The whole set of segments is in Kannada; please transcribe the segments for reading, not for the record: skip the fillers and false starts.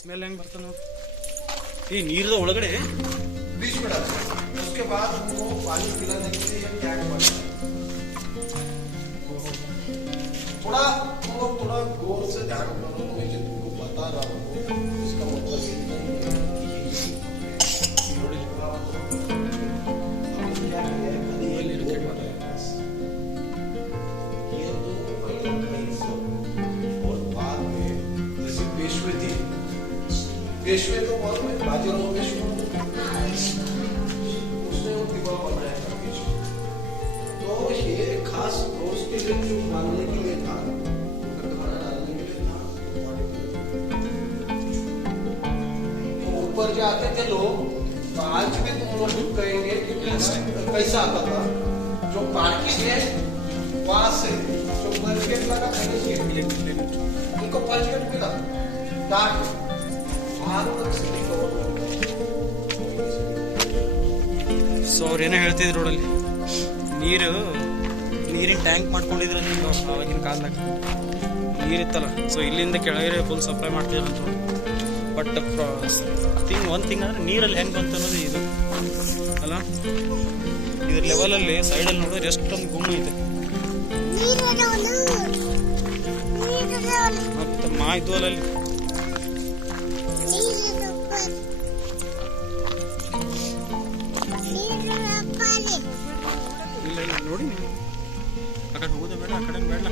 स्मेल ಹೆಂಗ್ ಬರ್ತಾನೆ ನೋಡಿ ಈ ನೀರದ ಒಳಗಡೆ बीच में डालते हैं। उसके बाद वो पानी पिलाने के लिए टैंक बनता है। थोड़ा थोड़ा गौर से ध्यान रखना। मैं जो तुमको बता रहा हूँ उसका मतलब ये नहीं है कि हम क्या करें खाली ये लेके बताया बस ये तो पहले कहीं से और बाद में जैसे पेशवे थी पेशवे तो बाद में बाजीराव पेशवे उसने वो दीवार बनाया था पेशवे तो ये खास रोज के लिए जो मानने के लिए था खाना डालने के लिए था तो ऊपर जो आते थे लोग तो आज भी तुम लोग कहेंगे कि कैसा आता था जो पार्किंग है वहां से जो पर्च गेट लगा था उनको पर्च गेट मिला डाक वहां तक से ಸೊ ಅವ್ರು ಏನೋ ಹೇಳ್ತಿದ್ರು ರೋಡಲ್ಲಿ ನೀರಿನ ಟ್ಯಾಂಕ್ ಮಾಡ್ಕೊಂಡಿದ್ರೆ ನೀವು ಆವಾಗಿನ ಕಾಲದಾಗ ನೀರಿತ್ತಲ್ಲ ಸೊ ಇಲ್ಲಿಂದ ಕೆಳಗಡೆ ಫುಲ್ ಸಪ್ಲೈ ಮಾಡ್ತಿದ್ರು ಅಂತ ಬಟ್ ಒಂದು ಥಿಂಗ್ ಅಂದರೆ ನೀರಲ್ಲಿ ಹೆಂಗೆ ಬಂತು ಅನ್ನೋದು ಇದು ಅಲ್ಲ ಇದ್ರ ಲೆವೆಲಲ್ಲಿ ಸೈಡಲ್ಲಿ ನೋಡಿದ್ರೆ ಎಷ್ಟೊಂದು ಗುಮ್ಮು ಐತೆ ಮತ್ತು ಮಾ ಇದ್ದು ಅಲ್ಲಿ ಇಲ್ಲ ನೋಡಿ ನೀವು ಆ ಕಡೆ ಹೋಗೋದೇ ಬೇಡ ಆ ಕಡೆ ಬೇಡ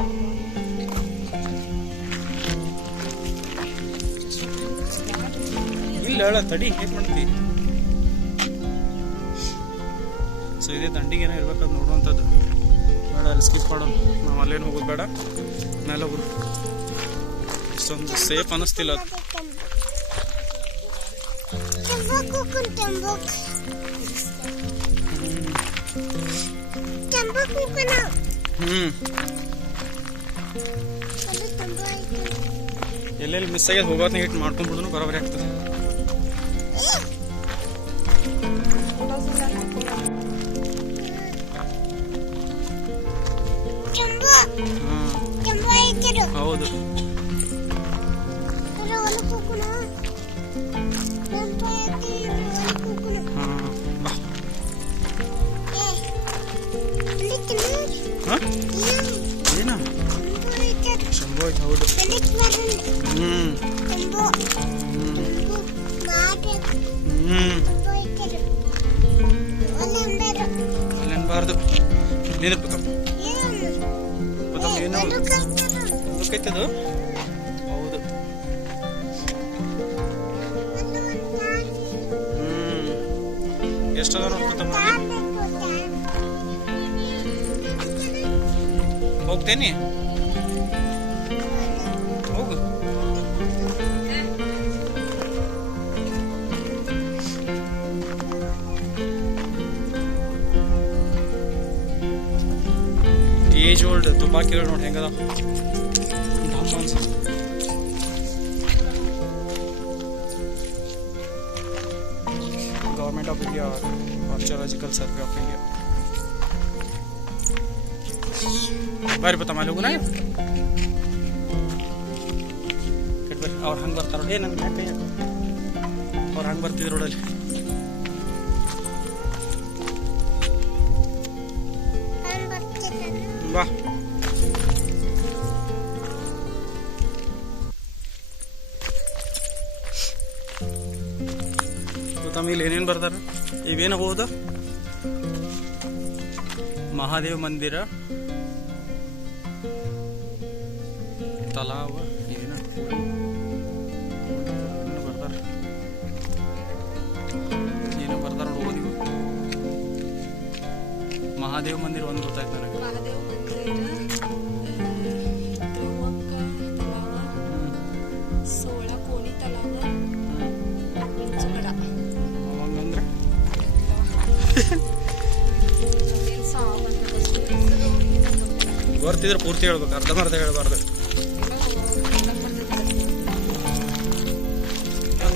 ಇಲ್ಲ ಹೇಳ ತಡಿ ಹೇಗೆ ಮಾಡ್ತಿ ಸೊ ಇದೇ ದಂಡಿಗೆ ಏನೋ ಇರ್ಬೇಕಾದ್ ನೋಡುವಂಥದ್ದು ಬೇಡ ಅಲ್ಲಿ ಸ್ಕಿಪ್ ಮಾಡೋಣ ನಾವು ಅಲ್ಲೇನು ಹೋಗೋದು ಬೇಡ ಮೇಲೆ ಹೋಗೋದು ಇಷ್ಟೊಂದು ಸೇಫ್ ಅನ್ನಿಸ್ತಿಲ್ಲ ಅದು ಎಲ್ಲೆಲ್ಲಿ ಮಿಸ್ ಆಗ್ಯದ ಹೋಗೋದ್ನ ಹಿಟ್ಟು ಮಾಡ್ಕೊಂಡ್ಬಿಡುನು ಬರೋಬರಿ ಆಗ್ತದೆ ಹೌದು ಏನ ಶಂಭು ಐತೆ ಹೌದು ಅಲ್ಲೇನ್ಬಾರ್ದು ಏನೋ ಮುಂದಕ್ಕೈತದು ಹೌದು ಎಷ್ಟದ ನೋಡ್ಕೊತಮ್ಮ ಹೋಗ್ತೇನೆ ಹೋಗು ಏಜ್ ಓಲ್ಡ್ ತುಪಾಕಿಗಳು ನೋಡಿ ಹೆಂಗದ ಢಮ್ ಅನ್ಸ government of India archaeological survey of India ಬರ್ರಿ ಬತ್ತ ಮೇಲೆ ಹೋಗುನ ಬರ್ರಿ ಅವ್ರು ಹಂಗೆ ಬರ್ತಾರ ನೋಡಿ ನನ್ನ ಮ್ಯಾಕ ಅವ್ರು ಹಂಗೆ ಬರ್ತಿದ್ರು ರೋಡಲ್ಲಿ ಬಾ ಗೊತ್ತಮ್ಮ ಇಲ್ಲಿ ಏನೇನು ಬರ್ತಾರ ಇವೇನಾಗಬಹುದು ಮಹಾದೇವ ಮಂದಿರ तलाव ಬರ್ತಾರ ನೋಡಿ ಮಹಾದೇವ ಮಂದಿರ ಒಂದು ಗೊತ್ತಾಯ್ತು ನನಗೆ ಹಂಗಂದ್ರೆ ಗೊತ್ತಿದ್ರೆ ಪೂರ್ತಿ ಹೇಳ್ಬೇಕು ಅರ್ಧಂಬರ್ಧ ಹೇಳ್ಬಾರ್ದು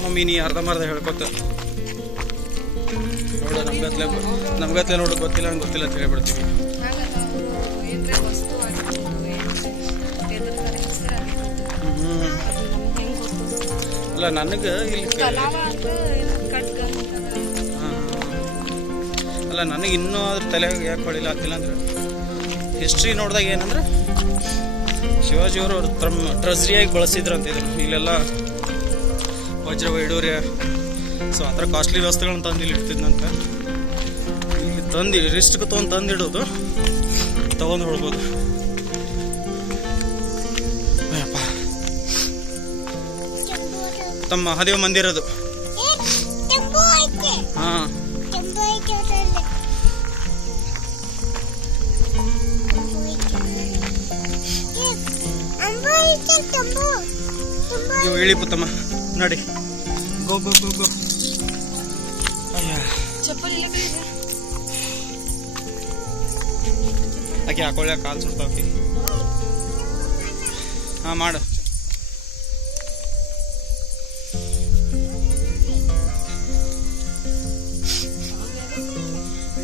ಮಮ್ಮಿ ನೀ ಅರ್ಧಂಬರ್ಧ ಹೇಳ್ಕೊತ ನೋಡು ನಮ್ಗತ್ಲೆ ನೋಡು ಗೊತ್ತಿಲ್ಲ ನಂಗೆ ಗೊತ್ತಿಲ್ಲ ಅಂತ ಹೇಳ್ಬಿಡ್ತೀವಿ ಅಲ್ಲ ನನಗೆ ಇಲ್ಲಿ ಅಲ್ಲ ನನಗೆ ಇನ್ನೂ ಅದ್ರ ತಲೆಗೆ ಯಾಕೆ ಹೊಳಿಲ್ಲ ಆಗ್ತಿಲ್ಲ ಅಂದ್ರೆ ಹಿಸ್ಟ್ರಿ ನೋಡಿದಾಗ ಏನಂದ್ರೆ ಶಿವಾಜಿಯವರು ಅವ್ರು ಟ್ರೆಸ್ರಿಯಾಗಿ ಬಳಸಿದ್ರು ಅಂತ ಇದ್ರು. ಇಲ್ಲೆಲ್ಲ ವಜ್ರ ವೈಡೂರ್ಯ ಸೊ ಆ ಥರ ಕಾಸ್ಟ್ಲಿ ವಸ್ತುಗಳನ್ನ ತಂದು ಇಲ್ಲಿ ಇಡ್ತಿದ್ನಂತ. ಇಲ್ಲಿ ತಂದು ರಿಸ್ಟ್ಗೆ ತಂದಿಡೋದು ತಗೊಂಡು ಹೊಡ್ಬೋದು. ತಮ್ಮ ಮಹಾದೇವ ಮಂದಿರ ಅದು. ಹಾಂ ಇವು ಹೇಳಿ ಪುತ್ತಮ್ಮ ನೋಡಿ. ಗೋ ಗೋ ಗೋ ಗೋ. ಅಯ್ಯ ಆಕೆ ಹಾಕೊಳ್ಳಿ, ಕಾಲು ಸುಡ್ತಾವಿ. ಹಾಂ ಮಾಡು.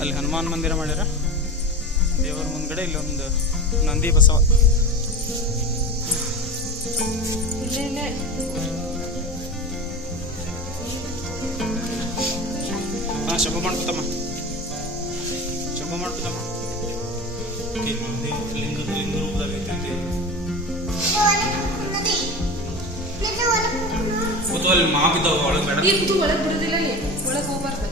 ಅಲ್ಲಿ ಹನುಮಾನ್ ಮಂದಿರ ಮಾಡ್ಯಾರ ದೇವರ ಮುಂದ್ಗಡೆ. ಇಲ್ಲೊಂದು ನಂದಿ ಬಸವ. ಹಾಂ ಶಂಭ ಮಾಡ್ಕೊತಮ್ಮ, ಶಂಭ ಮಾಡ್ಕೊತಮ್ಮ. ಲಿಂಗ ರೂಪದಲ್ಲಿ ಅಲ್ಲಿ ಮಾಪಿದ್ದಾವ ಒಳಗೆ ಬೇಡ. ಒಳಗೆ ಬಿಡುದಿಲ್ಲ, ಒಳಗೆ ಹೋಗ್ಬಾರ್ದು.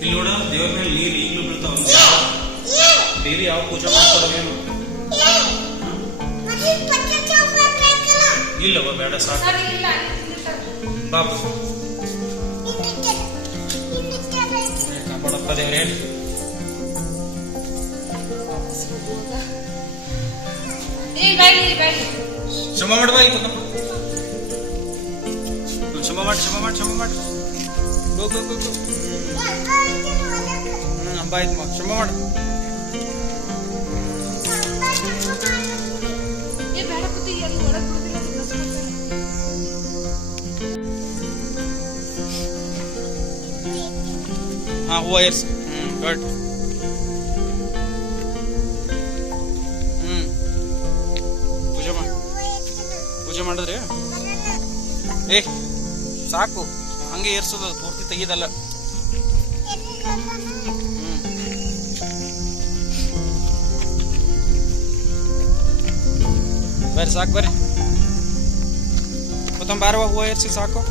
ಇಲ್ಲಿ ನೋಡ ದೇವ್ರ ಮೇಲೆ ನೀರು ಈಗಲೂ ಬೀಳ್ತಾವ. ಡೈಲಿ ಯಾವ ಪೂಜೆ ಮಾಡ್ತಾರೇನು? ಇಲ್ಲವ ಬೇಡ ಸಾಕು ಬಾಬು. ಕಾಪಾಡಪ್ಪ ದೇವ್ರೇ. ಶಂಭ ಮಾಡುವ ಇಲ್ಲಿ ಕೂತಮ್ಮ. ಶಂಭ ಮಾಡಿ ಶಂಭ ಮಾಡಿ ಶಂಭ ಮಾಡಿ. ಗೋ ಗೋ ಗೋ ಗೋ. ಅಂಬ ಆಯ್ತು ಮಾ ಶಂಭ ಮಾಡು. ಹಾಂ ಹೂವು ಏರ್ಸಿ. ಗುಡ್. ಪೂಜೆ ಮಾಡಿದ್ರಿ? ಏ ಸಾಕು, ಹಂಗೆ ಏರ್ಸೋದು, ಪೂರ್ತಿ ತೆಗಿದಲ್ಲ. ಬರ್ರಿ ಸಾಕು ಬರ್ರಿ. ಮತ್ತೊಂದು ಬಾರವ ಹೂವು ಏರ್ಸಿ ಸಾಕು.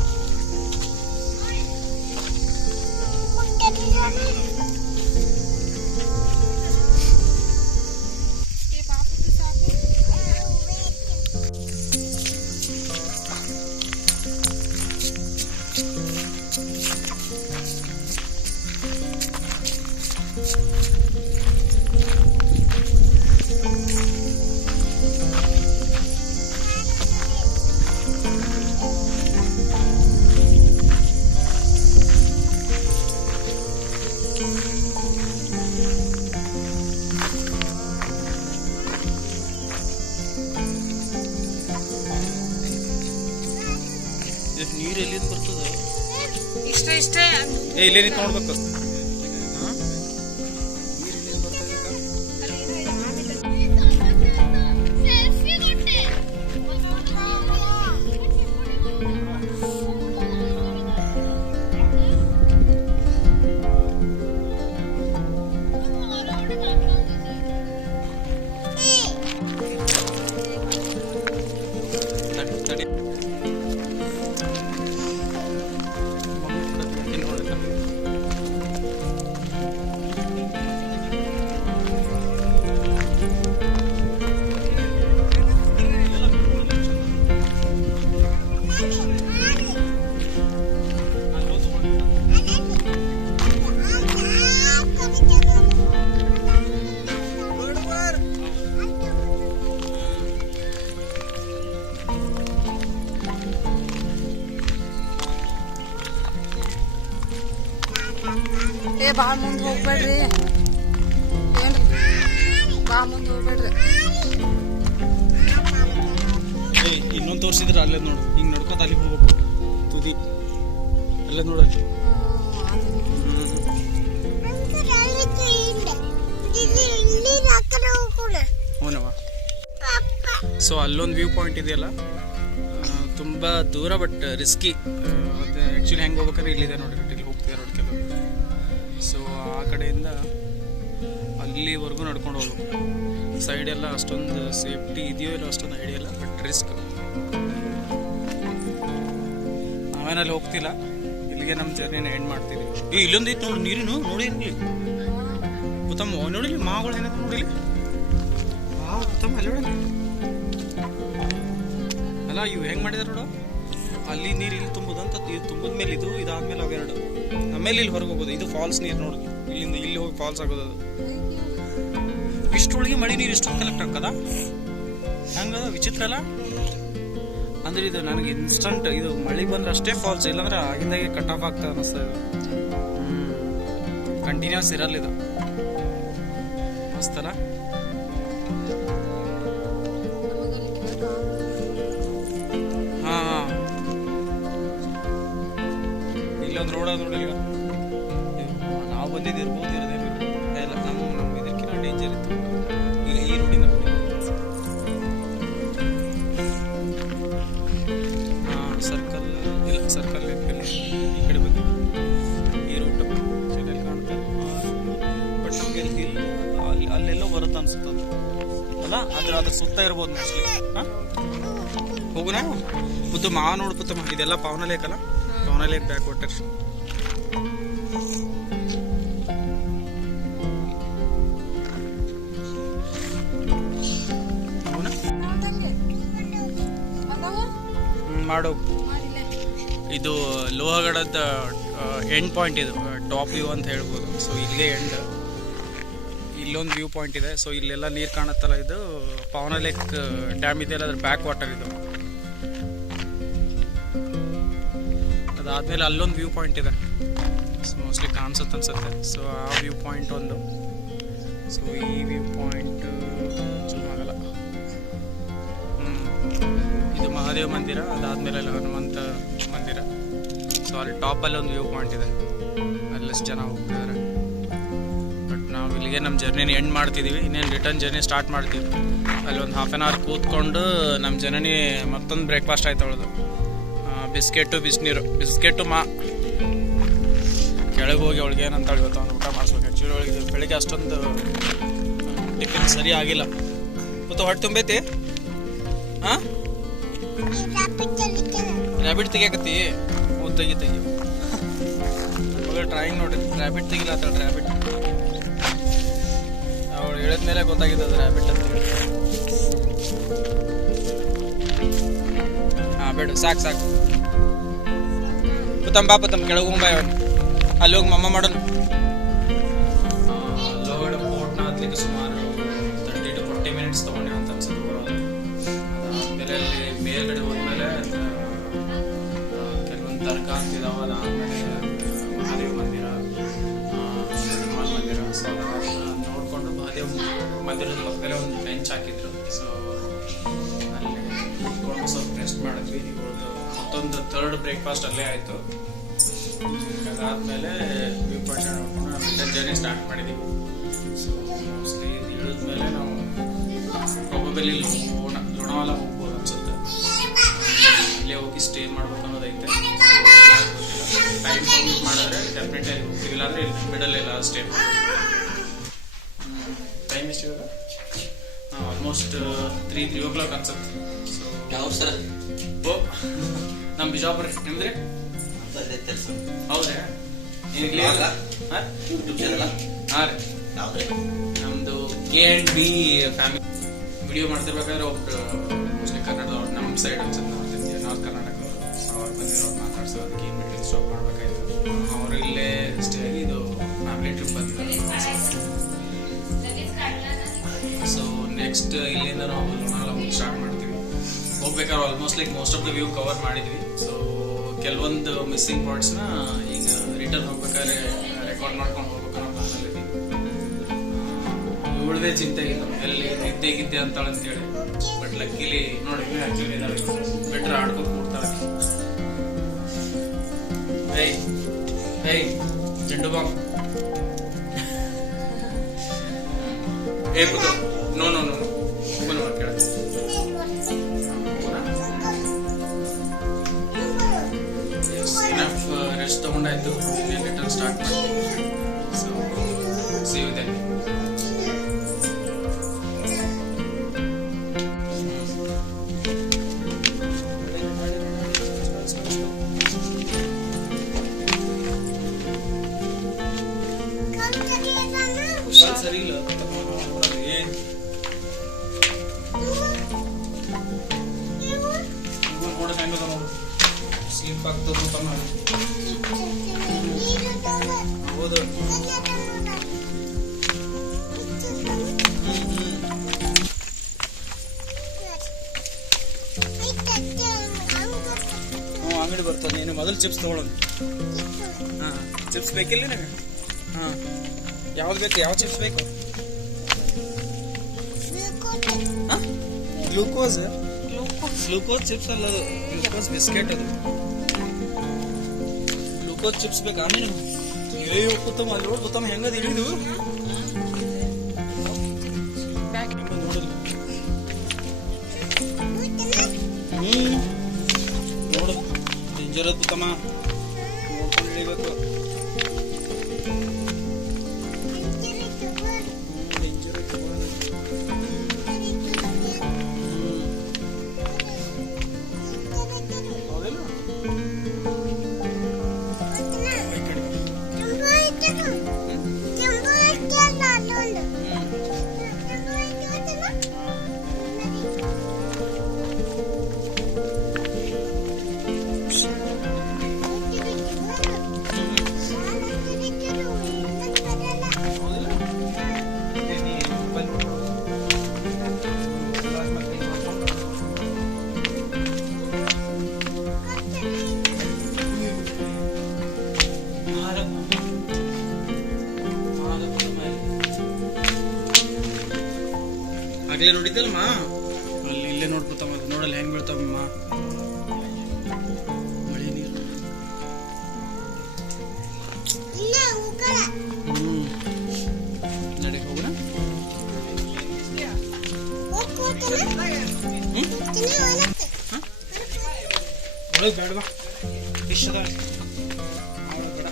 ನೀರು ಎಲ್ಲಿಂದ ಬರ್ತದ? ಇಷ್ಟ ಏ ಇಲ್ಲೇ ನಿಂತು ನೋಡ್ಬೇಕು. ತಡಿ ಏ ಭಾಳ ಮುಂದೆ ಹೋಗ್ಬೇಡ್ರಿ. ಏನ್ರಿ ಭಾಳ ಮುಂದೆ ಹೋಗ್ಬೇಡ್ರಿ. ಇನ್ನೊಂದು ತೋರಿಸಿದ್ರೆ ಅಲ್ಲೇ ನೋಡು, ಹಿಂಗೆ ನಡ್ಕೊತ ಅಲ್ಲಿಗೆ ಹೋಗ್ಬೇಕು. ತುದಿ ಅಲ್ಲೇ ನೋಡಲ್ಲಿ. ಹ್ಞೂನವ ಸೊ ಅಲ್ಲೊಂದು ವ್ಯೂ ಪಾಯಿಂಟ್ ಇದೆಯಲ್ಲ, ತುಂಬ ದೂರ ಬಟ್ ರಿಸ್ಕಿ. ಮತ್ತು ಆ್ಯಕ್ಚುಲಿ ಹೆಂಗೆ ಹೋಗ್ಬೇಕಾದ್ರೆ ಇಲ್ಲಿದೆ ನೋಡಿ, ಇಲ್ಲಿ ಹೋಗ್ತಿದೆ ನೋಡಿ ಕೆಲವು. ಸೊ ಆ ಕಡೆಯಿಂದ ಅಲ್ಲಿವರೆಗೂ ನಡ್ಕೊಂಡು ಹೋಗ್ಬೇಕು. ಸೈಡೆಲ್ಲ ಅಷ್ಟೊಂದು ಸೇಫ್ಟಿ ಇದೆಯೋ ಇಲ್ಲ ಅಷ್ಟೊಂದು ಐಡಿಯಾ ಇಲ್ಲ, ಬಟ್ ರಿಸ್ಕ್. ನಾವೇನಲ್ಲಿ ಹೋಗ್ತಿಲ್ಲ, ಇಲ್ಲಿಗೆ ನಮ್ಮ ಜರ್ನಿನ ಎಂಡ್ ಮಾಡ್ತೀವಿ. ಇಲ್ಲೊಂದು ಇತ್ತು ನೋಡಿ ನೀರಿನು, ನೋಡಿ ಇಲ್ಲಿ ಪುತಮ್ಮ ನೋಡಿಲಿ ಮಾಗಳು ಏನಂತ ನೋಡಿಲಿ ಪುತಮ್ಮ ಅಲ್ಲಿ ನೋಡಿ ಅಲ್ಲ, ಇವು ಹೆಂಗೆ ಮಾಡಿದಾರೆ ನೋಡು, ಅಲ್ಲಿ ನೀರು ಇಲ್ಲಿ ತುಂಬೋದಂತ, ಇದು ತುಂಬಿದ ಮೇಲೆ ಇದು ಇದಾದ್ಮೇಲೆ ಅವೆರಡು, ಆಮೇಲೆ ಇಲ್ಲಿ ಹೊರಗೆ ಹೋಗೋದು. ಇದು ಫಾಲ್ಸ್ ನೀರು ನೋಡಿ, ಇಲ್ಲಿಂದ ಇಲ್ಲಿ ಹೋಗಿ ಫಾಲ್ಸ್ ಆಗೋದು. ಅದು ಇಷ್ಟೊಳಗೆ ಮಳೆ ನೀರು ಇಷ್ಟೊಂದು ಕಲೆಕ್ಟ್ ಆಗ್ತದ, ಹಂಗ ವಿಚಿತ್ರ ಅಲ್ಲ. ಅಂದ್ರೆ ಇದು ನನಗೆ ಇನ್ಸ್ಟಂಟ್ ಇದು ಮಳೆ ಬಂದ್ರೆ ಅಷ್ಟೇ ಫಾಲ್ಸ್, ಇಲ್ಲಾಂದ್ರೆ ಆಗಿಂದಾಗೆ ಕಟ್ ಆಫ್ ಆಗ್ತದೆ ಅನ್ನಿಸ್ತದೆ. ಕಂಟಿನ್ಯೂಸ್ ಇರಲ್ಲ ಇದು. ಮಸ್ತ್ ಅಲ್ಲ. ಹಾ ಇಲ್ಲೊಂದು ರೋಡ್ ಅದ ನೋಡಿ, ಈಗ ನಾವು ಬಂದಿದ್ದಿರ್ಬೋದು, ಇರೋದೇನು ಇಲ್ಲ. ನಮ್ಮ ಇದಕ್ಕಿಂತ ಡೇಂಜರ್ ಇತ್ತು ಈಗ ಈ ರೋಡಿಂದ ಬಂದಿದ್ದು. ಸರ್ಕಲ್ ಇಲ್ಲ, ಸರ್ಕಲ್ ಈ ಕಡೆ ಬಂದಿದ್ದು ಈ ರೂಟ್ ಚೆನ್ನಾಗಿ ಕಾಣ್ತಾ. ಬಟ್ ನಮಗೆ ಅಲ್ಲೆಲ್ಲೋ ಬರುತ್ತೆ ಅನ್ಸುತ್ತೆ ಅಲ್ಲ, ಅದ್ರ ಸುತ್ತ ಇರ್ಬೋದು ಮೋಸ್ಟ್ಲಿ. ಹಾಂ ಹೋಗುನಾ ಪುತ್ತು ಮಾವ ನೋಡು ಪುತ್ತಮ್ಮ, ಇದೆಲ್ಲ ಪಾವನ ಲೇಕ್ ಅಲ್ಲ, ಪಾವನ ಲೇಕ್ ಬ್ಯಾಕ್ ವಾಟರ್. ಮಾಡೋ ಇದು ಲೋಹಗಡದ ಎಂಡ್ ಪಾಯಿಂಟ್, ಇದು ಟಾಪ್ ವ್ಯೂ ಅಂತ ಹೇಳ್ಬೋದು. ಸೊ ಇಲ್ಲೇ ಎಂಡ್, ಇಲ್ಲೊಂದು ವ್ಯೂ ಪಾಯಿಂಟ್ ಇದೆ. ಸೊ ಇಲ್ಲೆಲ್ಲ ನೀರು ಕಾಣುತ್ತಲ್ಲ, ಇದು ಪಾವನ ಲೇಕ್ ಡ್ಯಾಮ್ ಇದೆಯಲ್ಲ, ಅದ್ರ ಬ್ಯಾಕ್ ವಾಟರ್ ಇದು. ಅದಾದ್ಮೇಲೆ ಅಲ್ಲೊಂದು ವ್ಯೂ ಪಾಯಿಂಟ್ ಇದೆ, ಸೊ ಮೋಸ್ಟ್ಲಿ ಕಾಣಿಸುತ್ತೆ ಅನ್ಸುತ್ತೆ. ಸೊ ಆ ವ್ಯೂ ಪಾಯಿಂಟ್ ಒಂದು. ಸೊ ಈ ವ್ಯೂ ಪಾಯಿಂಟ್ ಜೂಮ್ ಆಗಲ್ಲ. ಇದು ಮಹಾದೇವ ಮಂದಿರ, ಅದಾದ್ಮೇಲೆ ಅಲ್ಲಿ ಹನುಮಂತ ಮಂದಿರ. ಸೊ ಅಲ್ಲಿ ಟಾಪಲ್ಲಿ ಒಂದು ವ್ಯೂ ಪಾಯಿಂಟ್ ಇದೆ, ಅಲ್ಲಷ್ಟು ಜನ ಹೋಗ್ತಿದ್ದಾರೆ. ಬಟ್ ನಾವು ಇಲ್ಲಿಗೆ ನಮ್ಮ ಜರ್ನಿನ ಎಂಡ್ ಮಾಡ್ತಿದ್ದೀವಿ. ಇನ್ನೇನು ರಿಟರ್ನ್ ಜರ್ನಿ ಸ್ಟಾರ್ಟ್ ಮಾಡ್ತೀವಿ. ಅಲ್ಲಿ ಒಂದು ಹಾಫ್ ಆನ್ ಅವರ್ ಕೂತ್ಕೊಂಡು ನಮ್ಮ ಜರ್ನಿ ಮತ್ತೊಂದು ಬ್ರೇಕ್ಫಾಸ್ಟ್ ಆಯ್ತು ಅವಳದು. ಬಿಸ್ಕೆಟು ಬಿಸಿನೀರು, ಬಿಸ್ಕೆಟು ಕೆಳಗೆ ಹೋಗಿ ಅವಳಿಗೆ ಏನಂತ ಇವತ್ತು ಅವ್ನು ಊಟ ಮಾಡಿಸ್ಬೇಕು. ಆ್ಯಕ್ಚುಲಿ ಅವಳಿಗೆ ಬೆಳಿಗ್ಗೆ ಅಷ್ಟೊಂದು ಟಿಫಿನ್ ಸರಿ ಆಗಿಲ್ಲ. ಮತ್ತು ಹೊಟ್ಟೆ ತುಂಬೈತಿ. ಹಾಂ ರ್ಯಾಬಿಟ್ ತೆಗಿಯಕತ್ತಿ, ತೆಗಿ ಮಗಳು ಡ್ರಾಯಿಂಗ್ ನೋಡಿ, ರ್ಯಾಬಿಟ್ ತೆಗಿಲ್ಲ ಅಂತ. ರ್ಯಾಬಿಟ್ ಅವಳು ಹೇಳಿದ್ಮೇಲೆ ಗೊತ್ತಾಗಿದ್ದು ಅದು ರ್ಯಾಬಿಟ್ ಅಂತ ಹೇಳಿ. ಹಾಂ ಬೇಡ, ಸಾಕು ಪುತ್ತಮ್ಮ ಕೆಳಗೆ ಹೋಗ್ಬಾ. ಅಲ್ಲಿ ಹೋಗಿ ಮಮ್ಮ ಮಾಡೋಣ. ಲೋಗಡ ಪೋರ್ಟ್ನ ಹತ್ಲಿಕ್ಕೆ ಸುಮಾರು 30 to 40 minutes ತೊಗೊಂಡೆ ಅಂತ ಅನ್ಸುತ್ತೆ ಬರೋದು. ಆಮೇಲೆ ಅಲ್ಲಿ ಮೇಲ್ಗಡೆ ಹೋದ್ಮೇಲೆ ಕೆಲವೊಂದು ದರ್ಗಾ ಅಂತಿದಾವ, ಅದಾದಮೇಲೆ ಮಹಾದೇವ ಮಂದಿರ, ಹನುಮಾನ್ ಮಂದಿರ. ಸೊ ಅದನ್ನು ನೋಡಿಕೊಂಡು ಮಹಾದೇವ ಮಂದಿರದ ಪಕ್ಕದಲ್ಲೇ ಒಂದು ಬೆಂಚ್ ಹಾಕಿದ್ರು. ಸೊ ಅಲ್ಲಿ ಕೂತ್ಕೊಂಡು ಸ್ವಲ್ಪ ರೆಸ್ಟ್ ಮಾಡಿದ್ವಿ. ಇವ್ರದ್ದು ಮತ್ತೊಂದು ಥರ್ಡ್ ಬ್ರೇಕ್ಫಾಸ್ಟ್ ಅಲ್ಲೇ ಆಯಿತು. ಅದಾದಮೇಲೆ ವ್ಯೂ ಪಾಯಿಂಟ್ ನೋಡ್ಕೊಂಡು ರಿಟರ್ನ್ ಜರ್ನಿ ಸ್ಟಾರ್ಟ್ ಮಾಡಿದ್ದೀವಿ. ಸೊ ಮೋಸ್ಟ್ಲಿ ಇಳಿದ್ಮೇಲೆ ನಾವು ಪ್ರಾಬಬಲಿ ಲೋನಾವಾಲ ಹೋಗ್ಬೋದು ಅನ್ಸುತ್ತೆ. ಇಲ್ಲೇ ಹೋಗಿ ಸ್ಟೇ ಮಾಡ್ಬೇಕು ಅನ್ನೋದೈತೆ. ಟೈಮ್ ಕಂಪ್ಲೀಟ್ ಮಾಡಿದ್ರೆ ಡೆಫಿನೆಟ್ಲಿ ಅಲ್ಲಿ ಹೋಗ್ತೀವಿ, ಇಲ್ಲಾಂದರೆ ಇಲ್ಲಿ ಮಿಡಲ್ ಎಲ್ಲ ಸ್ಟೇ ಮಾಡ್ತೀವಿ. ಟೈಮ್ ಎಷ್ಟು ಇವಾಗ? ಆಲ್ಮೋಸ್ಟ್ 3 o'clock ಅನ್ಸುತ್ತೆ. ಸೊ ಯಾವ ಸರ್? ಓ ನಮ್ಮ ಬಿಜಾಪುರ ನಿಮ್ದ್ರೆ? ಹೌದ್ರಾ? ಹಾಂ ರೀ, ನಮ್ಮದು KNB ಫ್ಯಾಮಿಲಿ. ವಿಡಿಯೋ ಮಾಡ್ತಿರ್ಬೇಕಾದ್ರೆ ಒಬ್ರು ಮೋಸ್ಟ್ಲಿ ಕನ್ನಡದವ್ರು, ನಮ್ಮ ಸೈಡ್ ಅನ್ಸುತ್ತೆ, ನಾರ್ತ್ ಕರ್ನಾಟಕದವರು. ಅವ್ರು ಬಂದಿರೋರು ಮಾತಾಡ್ಸೋ, ಅದಕ್ಕೆ ಏನು ಬಿಟ್ಟು ಸ್ಟಾಪ್ ಮಾಡ್ಬೇಕಾಯ್ತು. ಅವರು ಇಲ್ಲೇ ಸ್ಟೇ ಆಗಿ ಇದು ಫ್ಯಾಮಿಲಿ ಟ್ರಿಪ್ ಬಂದಿದ್ದಾರೆ. ಸೊ ನೆಕ್ಸ್ಟ್ ಇಲ್ಲಿಂದ ನಾವು ಲೋನಾವಾಲ ಹೋಗಿ ಸ್ಟಾರ್ಟ್ ಮಾಡ್ತೀವಿ. ಹೋಗ್ಬೇಕಾದ್ರೆ almost like most of the view cover ಮಾಡಿದ್ವಿ. ಸೊ ಕೆಲವೊಂದು ಮಿಸ್ಸಿಂಗ್ ಪಾರ್ಟ್ಸ್ನ ಈಗ ರಿಟರ್ನ್ ಹೋಗ್ಬೇಕಾದ್ರೆ ರೆಕಾರ್ಡ್ ಮಾಡ್ಕೊಂಡು ಹೋಗ್ಬೇಕು ಅನ್ನೋ ಪ್ಲಾನಲ್ಲಿ. ಇವಳದೇ ಚಿಂತೆ ಇಲ್ಲ, ಎಲ್ಲಿ ನಿದ್ದೆ ಅಂತಾಳಂತೇಳಿ. ಬಟ್ ಲಕ್ಕಿಲಿ ನೋಡಿ, ಆ್ಯಕ್ಚುಲಿ ಇದಾವೆ, ಬೆಟ್ರ್ ಆಡ್ಕೊಂಡು ಕೂಡ್ತಾಳೆ. ಏಯ್ ಚೆಂಡು ಬಾಂಬ್ ಏ ಕೂತು, ನೋ ಹೋಗೋಣ ಕೇಳ. ರೆಸ್ಟ್ ತೊಗೊಂಡಾಯ್ತು, ಇನ್ನೇನು ರಿಟರ್ನ್ ಸ್ಟಾರ್ಟ್ ಮಾಡ್ತೀವಿ. So see you then. ಸರಿ ಇಲ್ಲ ನೋಡ ಹೆಂಗ ಸ್ಲೀಪ್ ಆಗ್ತದ ತಮ್ಮ. ಹೌದು ಅಂಗಡಿ ಬರ್ತದೆ. ನೀನು ಮೊದಲು ಚಿಪ್ಸ್ ತೊಗೊಳ್ಳೋಣ. ಹಾಂ ಚಿಪ್ಸ್ ಬೇಕಿಲ್ಲ ನಿನಗೆ? ಹಾಂ ಯಾವ್ದು ಬೇಕು? ಯಾವ ಚಿಪ್ಸ್ ಬೇಕು? ಹಾಂ ಗ್ಲೂಕೋಸ್ ಚಿಪ್ಸ್ ಅಲ್ಲ, ಅದು ಗ್ಲೂಕೋಸ್ ಬಿಸ್ಕೆಟ್. ಅದು ಗ್ಲೂಕೋಸ್ ಚಿಪ್ಸ್ ಬೇಕಾ? ಆಮೇಲೆ ಅಯ್ಯೋ ಕೂತಮ್ಮ, ಅಲ್ಲಿ ನೋಡಿ ಕೂತಮ್ಮ ಹೆಂಗದು ಇಳಿದು ನೋಡಲಿ. ನೋಡು ಡೇಂಜರ್ ಅದು ಕೂತಮ್ಮ, ನೋಡ್ಕೊಂಡು ಇಳಿಬೇಕು. ಆಗ್ಲೇ ನೋಡಿದ್ದಲ್ಲಮ್ಮ, ಅಲ್ಲಿ ಇಲ್ಲೇ ನೋಡ್ಬಿಡ್ತಾವ. ನೋಡಲ್ಲ ಹೆಂಗ್ ಬೀಳ್ತಾವಮ್ಮ ಮಳೆ ನೀರು. ನಡಿ ಹೋಗೋಣ. ಒಳಗೆ ಬೇಡವಾ? ಫಿಶ್ ಅದ ಬೇಡ.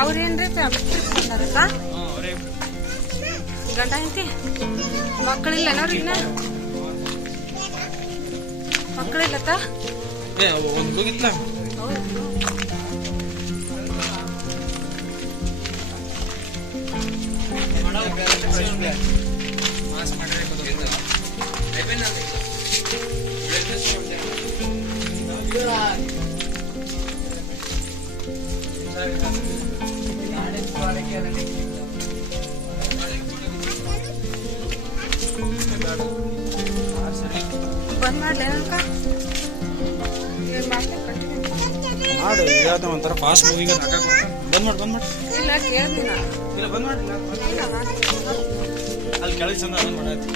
ಅವ್ರೇನ್ರಿ ಗಂಡ ಐತಿ ಮಕ್ಕಳಿಲ್ಲ ನೋಡ್ರಿನ ಮಕ್ಕಳಿಲ್ಲತ್ತ ಒಂದು ಹೋಗಿತ್ಲ. ಮಾಸ್ ಮಾಡ್ರೆ ಬಂದ್ ಮಾಡ್ಲಿ ಮಾಡು. ಯಾವ್ದು ಒಂಥರ ಫಾಸ್ಟ್ ಮೂವಿಂಗ್ ಬಂದ್ ಮಾಡಿ. ಇಲ್ಲ ಕೇಳ್ದಿನ ಇಲ್ಲ ಬಂದ್ ಮಾಡಿ. ಅಲ್ಲಿ ಕೆಳಗೆ ಚಂದ ಬಂದ್ ಮಾಡಾಯ್ತು.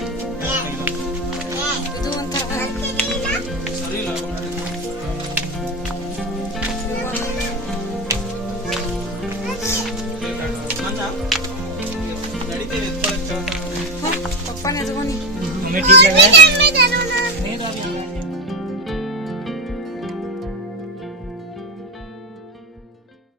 ಇದು ಒಂಥರ ಸರಿ ಇಲ್ಲ ನಡೀತೀವಿ. ಪಪ್ಪನೇ ತಗೊಂಡಿ ಟೀ